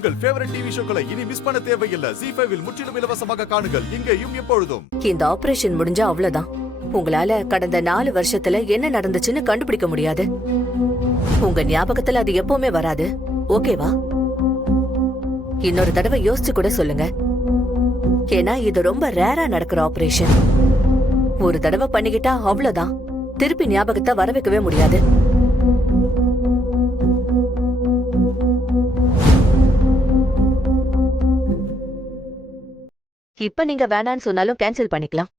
உங்கள் favourite TV ஷோக்களை இனி miss பண்ண தேவையில்லை. ZEE5 இல் முற்றிலும் இலவசமாக காணுங்கள், இங்கேயும் எப்பொழுதும். இந்த ஆபரேஷன் முடிஞ்சா அவ்வளவுதான். உங்களால கடந்த 4 வருஷத்துல என்ன நடந்துச்சுன்னு கண்டுபிடிக்க முடியாது. உங்க ஞாபகத்துல அது எப்பவுமே வராது. ஓகேவா? இன்னொரு தடவை யோசிச்சு கூட சொல்லுங்க. ஏன்னா இது ரொம்ப ரேரா நடக்கிற ஆபரேஷன். ஒரு தடவை பண்ணிக்கிட்டா அவ்வளவுதான். திருப்பி ஞாபகத்தை வர வைக்கவே முடியாது. இப்ப நீங்க வேணான்னு சொன்னாலும் கேன்சல் பண்ணிக்கலாம்.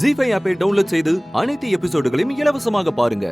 ZEE5 ஆப்பை டவுன்லோட் செய்து அனைத்து எபிசோடுகளையும் இலவசமாக பாருங்க.